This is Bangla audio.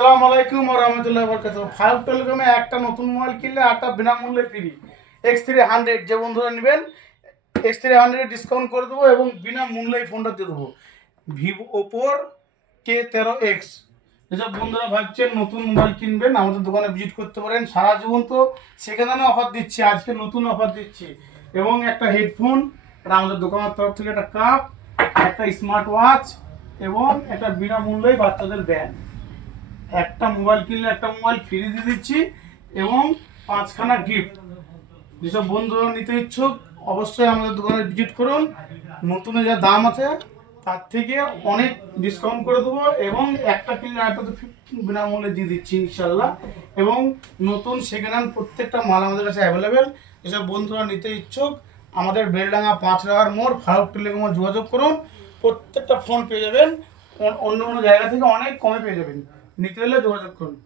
আসসালামু আলাইকুম ওয়া রাহমাতুল্লাহি ওয়া বারাকাতুহু। ফাইভ টেলিকমে একটা নতুন মোবাইল কিনলে একটা বিনামূল্যে ফ্রি X300 যে বন্ধুরা নেবেন X300 ডিসকাউন্ট করে দেবো এবং বিনামূল্যে ফোনটা দিয়ে দেবো। ভিভো ওপোর K13X। যেসব বন্ধুরা ভাবছেন নতুন মোবাইল কিনবেন আমাদের দোকানে ভিজিট করতে পারেন। সারা জীবন তো সেকেন্ড হ্যান্ডে অফার দিচ্ছি, আজকে নতুন অফার দিচ্ছি এবং একটা হেডফোন, আর আমাদের দোকানের তরফ থেকে একটা কাপ, একটা স্মার্ট ওয়াচ এবং একটা বিনামূল্যে বাচ্চাদের ব্যাগ। একটা মোবাইল কিনলে একটা মোবাইল ফ্রি দিয়ে দিচ্ছি এবং 5খানা গিফট। যেসব বন্ধুরা নিতে ইচ্ছুক অবশ্যই আমাদের দোকানে ভিজিট করুন। নতুনের যা দাম আছে তার থেকে অনেক ডিসকাউন্ট করে দেবো এবং একটা কিনলে একটা তো বিনামূল্যে দিয়ে দিচ্ছি ইনশাল্লাহ। এবং নতুন সেকেন্ড হ্যান্ড প্রত্যেকটা মাল আমাদের কাছে অ্যাভেলেবেল। যেসব বন্ধুরা নিতে ইচ্ছুক আমাদের বেলডাঙ্গা 5 টাকার মোড় ফারুক টেলিকমে যোগাযোগ করুন। প্রত্যেকটা ফোন পেয়ে যাবেন, অন্য অন্য জায়গা থেকে অনেক কমে পেয়ে যাবেন। নিতে হলে যোগাযোগ করুন।